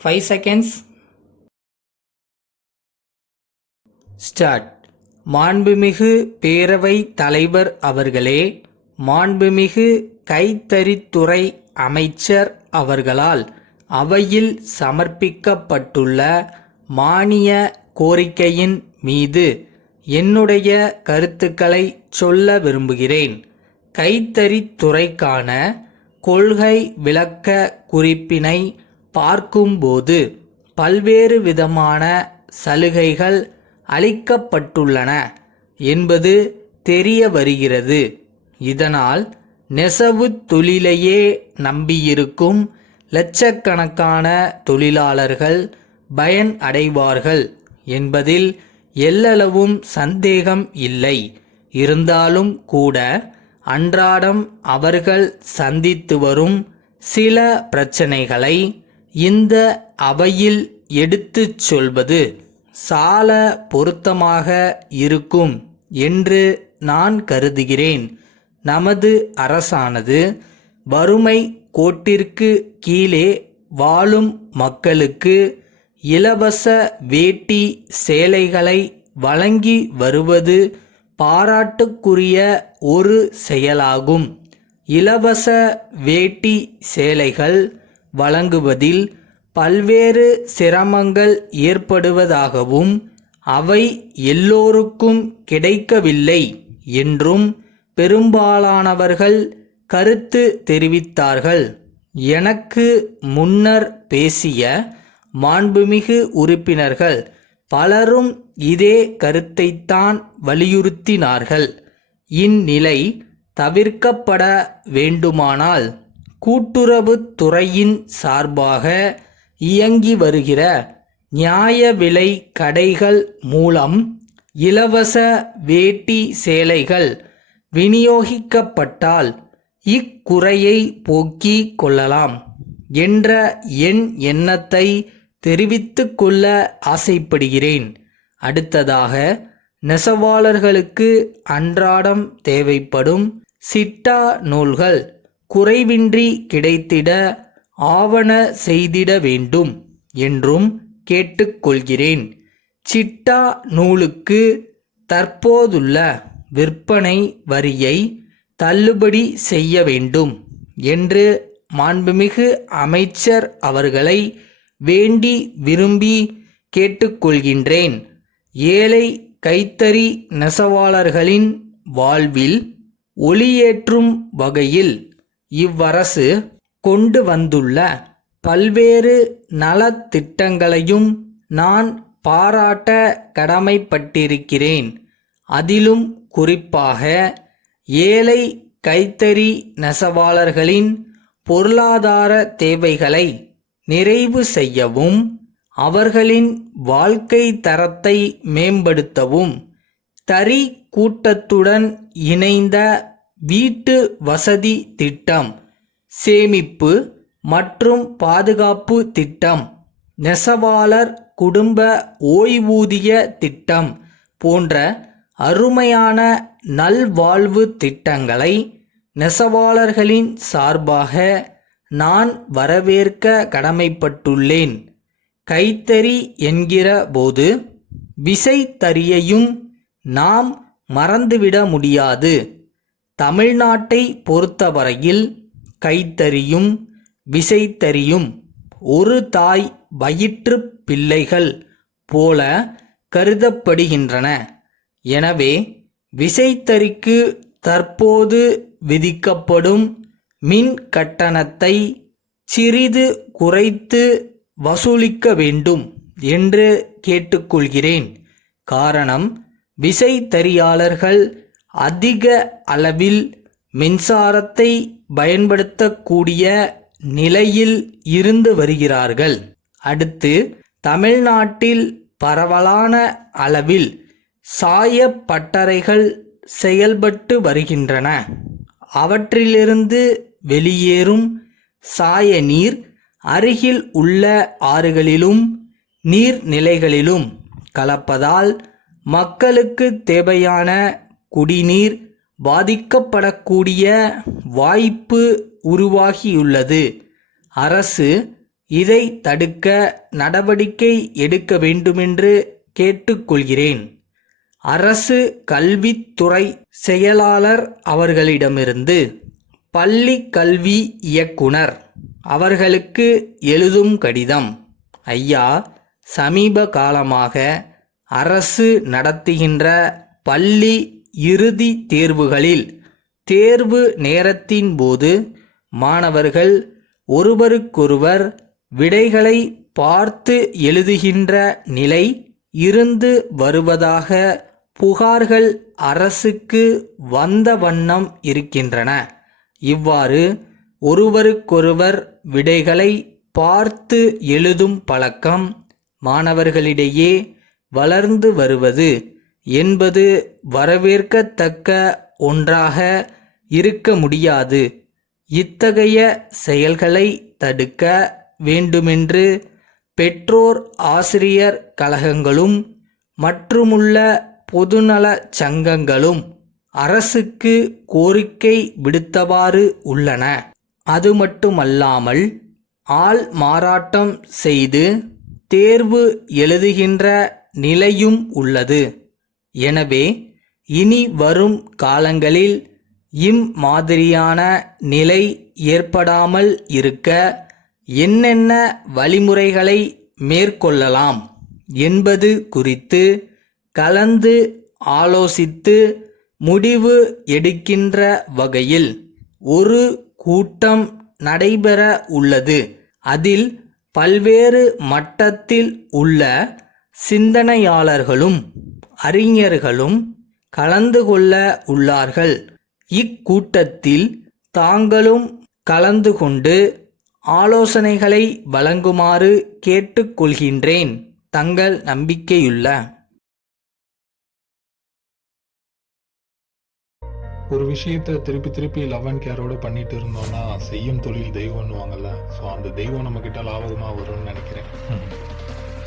5 seconds. Start. மாண்புமிகு பேரவை தலைவர் அவர்களே, மாண்புமிகு கைத்தறித்துறை அமைச்சர் அவர்களால் அவையில் சமர்ப்பிக்கப்பட்டுள்ள மானிய கோரிக்கையின் மீது என்னுடைய கருத்துக்களை சொல்ல விரும்புகிறேன். கைத்தறித்துறைக்கான கொள்கை விளக்க குறிப்பினை பார்க்கும்போது பல்வேறு விதமான சலுகைகள் அளிக்கப்பட்டுள்ளன என்பது தெரிய வருகிறது. இதனால் நெசவு தொழிலையே நம்பியிருக்கும் லட்சக்கணக்கான தொழிலாளர்கள் பயன் அடைவார்கள் என்பதில் எல்லளவும் சந்தேகம் இல்லை. இருந்தாலும் கூட அன்றாடம் அவர்கள் சந்தித்து வரும் சில பிரச்சனைகளை இந்த அவையில் எடுத்துச் சொல்வது சால பொருத்தமாக இருக்கும் என்று நான் கருதுகிறேன். நமது அரசானது வறுமை கோட்டிற்கு கீழே வாழும் மக்களுக்கு இலவச வேட்டி சேலைகளை வழங்கி வருவது பாராட்டுக்குரிய ஒரு செயலாகும். இலவச வேட்டி சேலைகள் வழங்குவதில் பல்வேறு சிரமங்கள் ஏற்படுவதாகவும் அவை எல்லோருக்கும் கிடைக்கவில்லை என்றும் பெரும்பாலானவர்கள் கருத்து தெரிவித்தார்கள். எனக்கு முன்னர் பேசிய மாண்புமிகு உறுப்பினர்கள் பலரும் இதே கருத்தைத்தான் வலியுறுத்தினார்கள். இந்நிலை தவிர்க்கப்பட வேண்டுமானால் கூட்டுறவுத் துறையின் சார்பாக இயங்கி வருகிற நியாய விலை கடைகள் மூலம் இலவச வேட்டி சேலைகள் விநியோகிக்கப்பட்டால் இக்குறையை போக்கிக் கொள்ளலாம் என்ற என் எண்ணத்தை தெரிவித்துக் கொள்ள ஆசைப்படுகிறேன். அடுத்ததாக, நெசவாளர்களுக்கு அன்றாடம் தேவைப்படும் சிட்டா நூல்கள் குறைவின்றி கிடைத்திட ஆவண செய்திட வேண்டும் என்றும் கேட்டுக்கொள்கிறேன். சிட்டா நூலுக்கு தற்போதுள்ள விற்பனை வரியை தள்ளுபடி செய்ய வேண்டும் என்று மாண்புமிகு அமைச்சர் அவர்களை வேண்டி விரும்பி கேட்டுக்கொள்கின்றேன். ஏழை கைத்தறி நெசவாளர்களின் வாழ்வில் ஒளியேற்றும் வகையில் இவ்வரசு கொண்டு வந்துள்ள பல்வேறு நலத்திட்டங்களையும் நான் பாராட்ட கடமைப்பட்டிருக்கிறேன். அதிலும் குறிப்பாக ஏழை கைத்தறி நெசவாளர்களின் பொருளாதார தேவைகளை நிறைவு செய்யவும் அவர்களின் வாழ்க்கை தரத்தை மேம்படுத்தவும் தறி கூட்டத்துடன் இணைந்த வீட்டு வசதி திட்டம், சேமிப்பு மற்றும் பாதுகாப்பு திட்டம், நெசவாளர் குடும்ப ஓய்வூதிய திட்டம் போன்ற அருமையான நல்வாழ்வு திட்டங்களை நெசவாளர்களின் சார்பாக நான் வரவேற்க கடமைப்பட்டுள்ளேன். கைத்தறி என்கிற போது விசைத்தறியையும் நாம் மறந்துவிட முடியாது. தமிழ்நாட்டை பொறுத்தவரையில் கைத்தறியும் விசைத்தறியும் ஒரு தாய் வயிற்று பிள்ளைகள் போல கருதப்படுகின்றன. எனவே விசைத்தறிக்கு தற்போது விதிக்கப்படும் மின் கட்டணத்தை சிறிது குறைத்து வசூலிக்க வேண்டும் என்று கேட்டுக்கொள்கிறேன். காரணம், விசைத்தறியாளர்கள் அதிக அளவில் மின்சாரத்தை பயன்படுத்தக்கூடிய நிலையில் இருந்து வருகிறார்கள். அடுத்து, தமிழ்நாட்டில் பரவலான அளவில் சாயப்பட்டறைகள் செயல்பட்டு வருகின்றன. அவற்றிலிருந்து வெளியேறும் சாய நீர் அருகில் உள்ள ஆறுகளிலும் நீர்நிலைகளிலும் கலப்பதால் மக்களுக்கு தேவையான குடிநீர் பாதிக்கப்படக்கூடிய வாய்ப்பு உருவாகியுள்ளது. அரசு இதை தடுக்க நடவடிக்கை எடுக்க வேண்டுமென்று கேட்டுக்கொள்கிறேன். அரசு கல்வித்துறை செயலாளர் அவர்களிடமிருந்து பள்ளி கல்வி இயக்குனர் அவர்களுக்கு எழுதும் கடிதம். ஐயா, சமீப காலமாக அரசு நடத்துகின்ற பள்ளி இறுதி தேர்வுகளில் தேர்வு நேரத்தின் போது மாணவர்கள் ஒருவருக்கொருவர் விடைகளை பார்த்து எழுதுகின்ற நிலை இருந்து வருவதாக புகார்கள் அரசுக்கு வந்த வண்ணம் இருக்கின்றன. இவ்வாறு ஒருவருக்கொருவர் விடைகளை பார்த்து எழுதும் பழக்கம் மாணவர்களிடையே வளர்ந்து வருவது என்பது வரவேற்கத்தக்க ஒன்றாக இருக்க முடியாது. இத்தகைய செயல்களை தடுக்க வேண்டுமென்று பெற்றோர் ஆசிரியர் கழகங்களும் மற்றுமுள்ள பொதுநல சங்கங்களும் அரசுக்கு கோரிக்கை விடுத்தவாறு உள்ளன. அது மட்டுமல்லாமல் ஆள் மாறாட்டம் செய்து தேர்வு எழுதுகின்ற நிலையும் உள்ளது. எனவே இனி வரும் காலங்களில் இம்மாதிரியான நிலை ஏற்படாமல் இருக்க என்னென்ன வழிமுறைகளை மேற்கொள்ளலாம் என்பது குறித்து கலந்து ஆலோசித்து முடிவு எடுக்கின்ற வகையில் ஒரு கூட்டம் நடைபெற உள்ளது. அதில் பல்வேறு மட்டத்தில் உள்ள சிந்தனையாளர்களும் அறிஞர்களும் கலந்து கொள்ள உள்ளார்கள். இக்கூட்டத்தில் தாங்களும் கலந்து கொண்டு ஆலோசனைகளை வழங்குமாறு கேட்டுக்கொள்கின்றேன். தங்கள் நம்பிக்கையுள்ள ஒரு விஷயத்த திருப்பி திருப்பி லவ் அண்ட் கேரோட பண்ணிட்டு இருந்தோம்னா செய்யும் தொழில் தெய்வம்னுவாங்கல்ல. ஸோ அந்த தெய்வம் நம்ம கிட்ட லாபகமாக வரும்னு நினைக்கிறேன்.